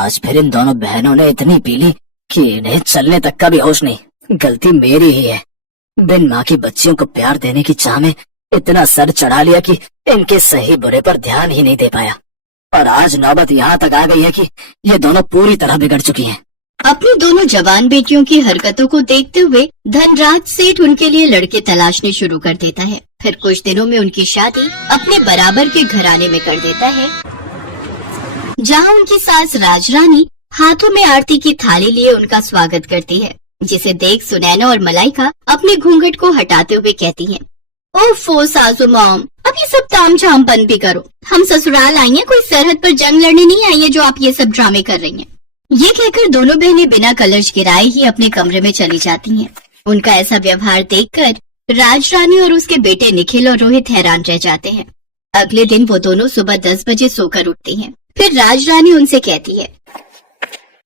आज फिर इन दोनों बहनों ने इतनी पी ली कि इन्हें चलने तक का भी होश नहीं। गलती मेरी ही है। बिन माँ की बच्चियों को प्यार देने की चाह में इतना सर चढ़ा लिया कि इनके सही बुरे पर ध्यान ही नहीं दे पाया। और आज नौबत यहाँ तक आ गई है कि ये दोनों पूरी तरह बिगड़ चुकी हैं। अपनी दोनों जवान बेटियों की हरकतों को देखते हुए धनराज सेठ उनके लिए लड़के तलाशने शुरू कर देता है। फिर कुछ दिनों में उनकी शादी अपने बराबर के घराने में कर देता है, जहां उनकी सास राजरानी हाथों में आरती की थाली लिए उनका स्वागत करती है, जिसे देख सुनैना और मलाइका अपने घूंघट को हटाते हुए कहती हैं, ओफो सासू मॉम, अब ये सब तामझाम बंद भी करो। हम ससुराल आई हैं, कोई सरहद पर जंग लड़ने नहीं आई है जो आप ये सब ड्रामे कर रही हैं। ये कहकर दोनों बहनें बिना कलश गिराए ही अपने कमरे में चली जाती हैं। उनका ऐसा व्यवहार देखकर राजरानी और उसके बेटे निखिल और रोहित हैरान रह जाते हैं। अगले दिन वो दोनों सुबह 10 बजे सोकर उठती हैं। फिर राजरानी उनसे कहती है,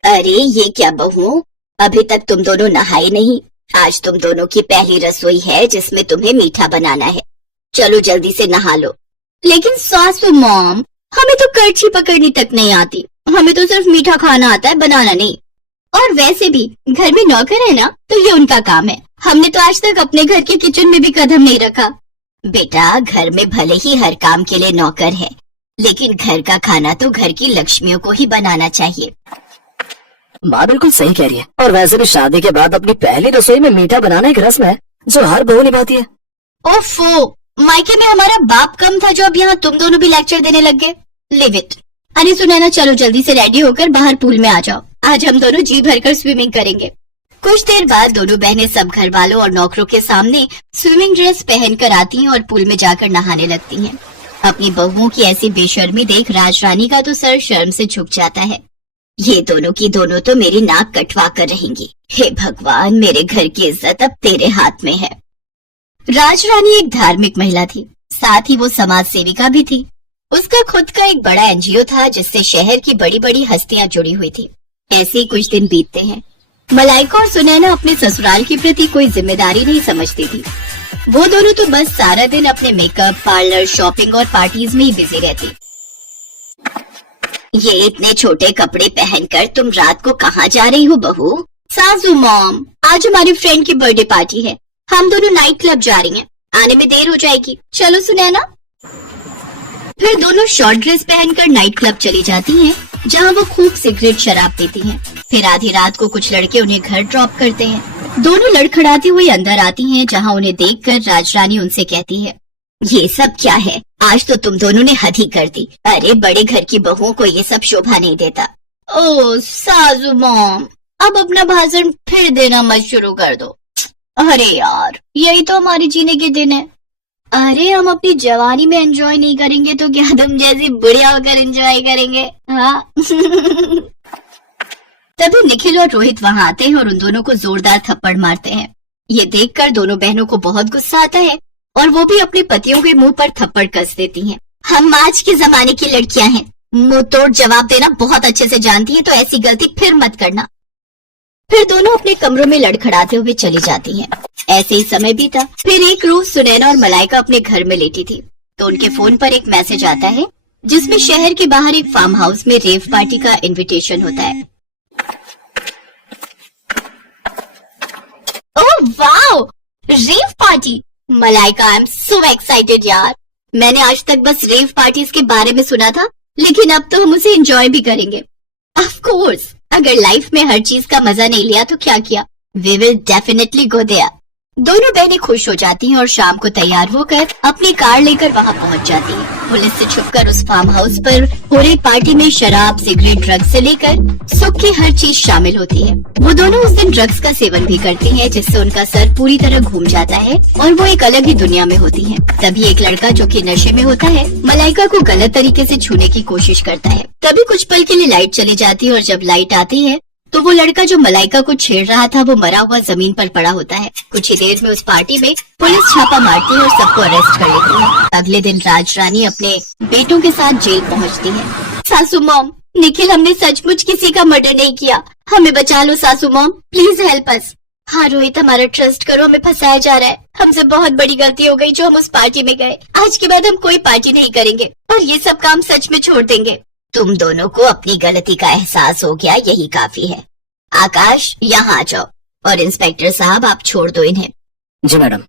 अरे ये क्या बहू, अभी तक तुम दोनों नहाई नहीं। आज तुम दोनों की पहली रसोई है जिसमें तुम्हें मीठा बनाना है। चलो जल्दी से नहा लो। लेकिन सासू मॉम, हमें तो करछी पकड़नी तक नहीं आती। हमें तो सिर्फ मीठा खाना आता है, बनाना नहीं। और वैसे भी घर में नौकर है ना, तो ये उनका काम है। हमने तो आज तक अपने घर के किचन में भी कदम नहीं रखा। बेटा, घर में भले ही हर काम के लिए नौकर है, लेकिन घर का खाना तो घर की लक्ष्मियों को ही बनाना चाहिए। माँ बिल्कुल सही कह रही है। और वैसे भी शादी के बाद अपनी पहली रसोई में मीठा बनाना एक रस्म है जो हर बहू निभाती है। ओफो, मायके में हमारा बाप कम था जो अब यहाँ तुम दोनों भी लेक्चर देने लग गए। Live it. अरे सुनैना, चलो जल्दी से रेडी होकर बाहर पूल में आ जाओ। आज हम दोनों जी भरकर स्विमिंग करेंगे। कुछ देर बाद दोनों बहनें सब घर वालों और नौकरों के सामने स्विमिंग ड्रेस पहनकर आती हैं और पूल में जाकर नहाने लगती हैं। अपनी बहुओं की ऐसी बेशर्मी देख राजरानी का तो सर शर्म से झुक जाता है। ये दोनों की दोनों तो मेरी नाक कटवा कर रहेंगी। हे भगवान, मेरे घर की इज्जत अब तेरे हाथ में है। राजरानी एक धार्मिक महिला थी, साथ ही वो समाज सेविका भी थी। उसका खुद का एक बड़ा एनजीओ था जिससे शहर की बड़ी बड़ी हस्तियां जुड़ी हुई थी। ऐसे ही कुछ दिन बीतते हैं। मलाइका और सुनैना अपने ससुराल के प्रति कोई जिम्मेदारी नहीं समझती थी। वो दोनों तो बस सारा दिन अपने मेकअप, पार्लर, शॉपिंग और पार्टीज में ही बिजी रहती। ये इतने छोटे कपड़े पहनकर तुम रात को कहाँ जा रही हो बहू? सासू मॉम, आज हमारी फ्रेंड की बर्थडे पार्टी है। हम दोनों नाइट क्लब जा रही हैं। आने में देर हो जाएगी। चलो सुनैना। फिर दोनों शॉर्ट ड्रेस पहनकर नाइट क्लब चली जाती हैं, जहां वो खूब सिगरेट शराब पीती हैं। फिर आधी रात को कुछ लड़के उन्हें घर ड्रॉप करते हैं। दोनों लड़खड़ाती हुई अंदर आती हैं, जहां उन्हें देखकर राजरानी उनसे कहती है, ये सब क्या है? आज तो तुम दोनों ने हद ही कर दी। अरे बड़े घर की बहुओं को ये सब शोभा नहीं देता। ओ सासू मॉम, अब अपना भाषण फिर देना मत शुरू कर दो। अरे यार, यही तो हमारे जीने के दिन है। अरे हम अपनी जवानी में एंजॉय नहीं करेंगे तो क्या तुम जैसी बुढ़िया होकर एंजॉय करेंगे? हाँ। तभी निखिल और रोहित वहाँ आते हैं और उन दोनों को जोरदार थप्पड़ मारते हैं। ये देखकर दोनों बहनों को बहुत गुस्सा आता है और वो भी अपने पतियों के मुंह पर थप्पड़ कस देती हैं। हम आज के जमाने की लड़कियां हैं, मुंह तोड़ जवाब देना बहुत अच्छे से जानती हैं, तो ऐसी गलती फिर मत करना। फिर दोनों अपने कमरों में लड़खड़ाते हुए चली जाती हैं। ऐसे ही समय बीता। फिर एक रोज सुनैना और मलाइका अपने घर में लेटी थी, तो उनके फोन पर एक मैसेज आता है जिसमें शहर के बाहर एक फार्म हाउस में रेव पार्टी का इनविटेशन होता है। Oh wow, rave party! Malaika, I am so excited यार। मैंने आज तक बस रेव पार्टीज के बारे में सुना था, लेकिन अब तो हम उसे एंजॉय भी करेंगे। ऑफ कोर्स, अगर लाइफ में हर चीज का मजा नहीं लिया तो क्या किया? We will definitely go there. दोनों बहनें खुश हो जाती हैं और शाम को तैयार होकर अपनी कार लेकर वहाँ पहुँच जाती हैं। पुलिस से छुपकर उस फार्म हाउस पर हो रही पार्टी में शराब, सिगरेट, ड्रग्स से लेकर सुख की हर चीज शामिल होती है। वो दोनों उस दिन ड्रग्स का सेवन भी करती हैं, जिससे उनका सर पूरी तरह घूम जाता है और वो एक अलग ही दुनिया में होती हैं। तभी एक लड़का जो कि नशे में होता है, मलाइका को गलत तरीके से छूने की कोशिश करता है। तभी कुछ पल के लिए लाइट चली जाती है और जब लाइट आती है तो वो लड़का जो मलाइका को छेड़ रहा था वो मरा हुआ जमीन पर पड़ा होता है। कुछ ही देर में उस पार्टी में पुलिस छापा मारती है और सबको अरेस्ट कर लेती है। अगले दिन राजरानी अपने बेटों के साथ जेल पहुंचती है। सासू मॉम, निखिल, हमने सचमुच किसी का मर्डर नहीं किया। हमें बचा लो सासू मॉम, प्लीज हेल्प अस। हाँ रोहित, हमारा ट्रस्ट करो, हमें फंसाया जा रहा है। हमसे बहुत बड़ी गलती हो गई जो हम उस पार्टी में गए। आज के बाद हम कोई पार्टी नहीं करेंगे और ये सब काम सच में छोड़ देंगे। तुम दोनों को अपनी गलती का एहसास हो गया, यही काफी है। आकाश, यहाँ आ जाओ। और इंस्पेक्टर साहब, आप छोड़ दो इन्हें। जी मैडम।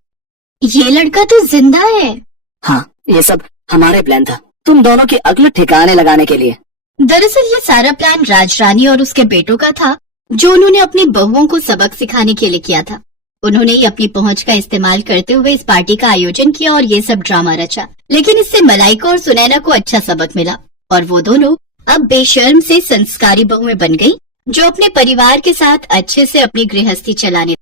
ये लड़का तो जिंदा है। हाँ, ये सब हमारे प्लान था, तुम दोनों की अक्ल ठिकाने लगाने के लिए। दरअसल ये सारा प्लान राजरानी और उसके बेटों का था, जो उन्होंने अपनी बहुओं को सबक सिखाने के लिए किया था। उन्होंने ही अपनी पहुंच का इस्तेमाल करते हुए इस पार्टी का आयोजन किया और ये सब ड्रामा रचा। लेकिन इससे मलाइका और सुनैना को अच्छा सबक मिला और वो दोनों अब बेशर्म से संस्कारी बहुएं बन गई, जो अपने परिवार के साथ अच्छे से अपनी गृहस्थी चलाने